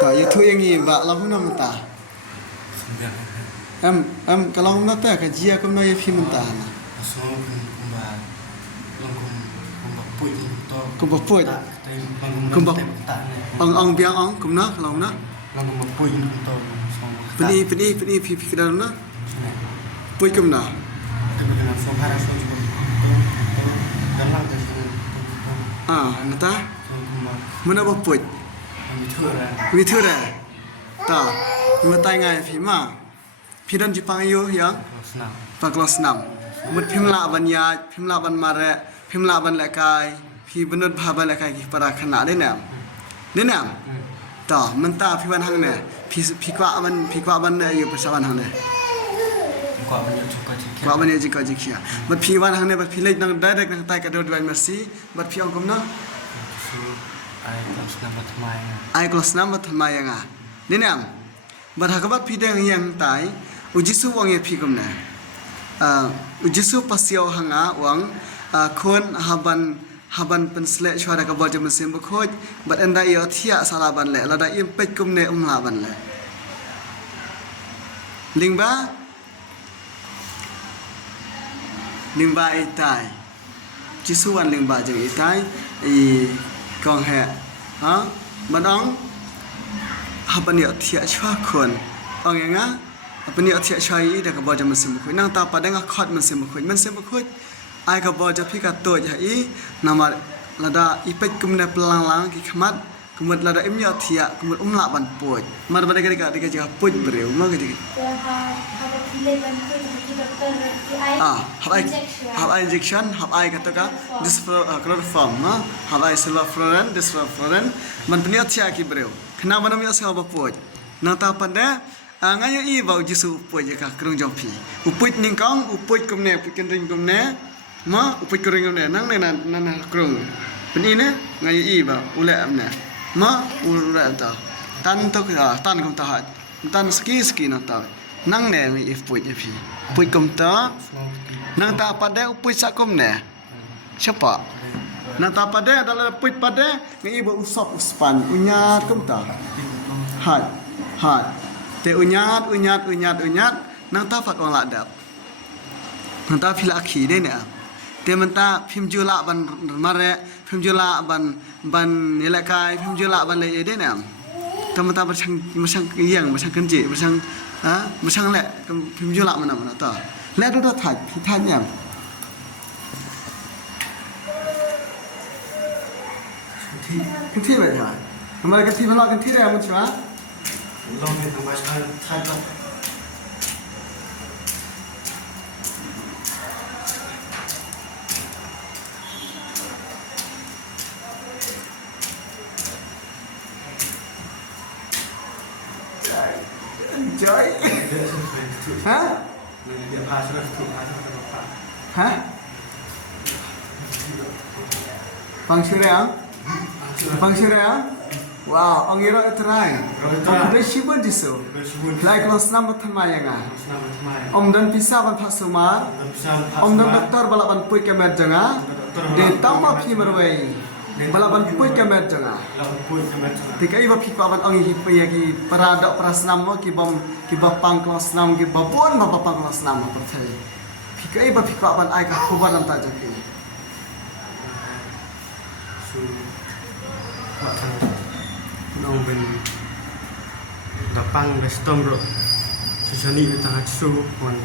ta ya thu yang ni ba la huna mata kalau huna ta ka jia ko na ya phi mata na so kumba pui to kumba pui kumba ong biang ong kumna kalau na kumba pui to peni phi kadal na pui kumna dengan so para so dalam nata mana ba pui vi thur ra ta ma tai ngai phi ma phi dan ji pang yo yang pa kelas 6 mut phim la ban ya phim la ban mare phim la ban la kai phi banut bha ban la kai ki para khana de na ta man ta phi ban hang ne phi kwa ban ne yo pa ban hang ne kwa ban ye ji ka ji khia mat phi ban hang ne ba phi lek nang direct nang tai ka do dwai mercy bat phi ong kom na ai kelas 6 mat thmai nga ni nam bat ha ka bat phi deng yang tai ujisu wang ye phi kom na ujisu pasio hanga wang khon haban pensle chwara ka bajam sim khoj bat enda yo thia salaban le lada im pet kum ne la ban le lingba ai tai jisu wan lingba jeng ai tai i kong he manong haban yo thia chwa khon ong nga apni athia chai da ka bajam sim khoj nang ta padanga khot man sim khoj ai ka bajam phi ka to ja i nama lada ipet kum ne pelang ki khmat kumut lada imnya thia kumut umla ban poj mar ba de ka ja poj breu ma ga ji have injection have ai kata ka this chloroform have ai sevoflurane this sevoflurane man pnia thia ki breu khna manam ya sa ba poj na ta panda ngayo i bau jisu poj ka krung jong phi upoj ning kong upoj kum ne pikin ring kum ne ma upoj kring kum ne nang ne na krung pen ini ngayo i ba ule amne ma ule ta tan to ka tan kum ta tan ski na ta nang ne i poj phi poj kum ta nang ta pada upoj sa kum ne siapa nang ta pada dalam poj pada ngai ba usap uspan unyat kum ta hat te unyat nang ta fat ong ladap nang ta phila khi de ne te man ta phim jula ban mare phim jula ban nila kai phim jula ban le de ne ta man ta masang yang masang kenje masang le phim jula mana ta le do thai phi than yang thi vậy hả mà cái thi nó cái thi này một chả long ne thang ba thai to trời hả bằng chưa đấy wow ông ấy rồi try đây shibun disu like kelas 6 thmai nga om dan pisa ban phasuma om dan doktor balaban pui kamer janga de tama phi marwai balaban pui kamer janga tikai ba phi paban ong hi pya ki parada prasnam mo ki bapang kelas 6 ki bapon bapang kelas 6 pathai tikai ba phi paban ai ka khobaran ta jaki nong ben dapang restom ro susani utang su kon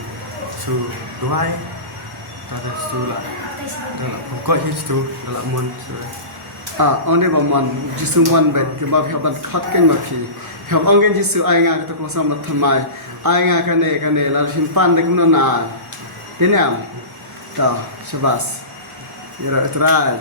su doai ta su la dalam pokok histu dalam mon su on ne ba mon jisu mon bet ke ba phya ban khat ken ma phi phya ong gen jisu ai nga ka to ko sam thamai ai nga ka ne la him pan de kum no na denam ta shabas yara try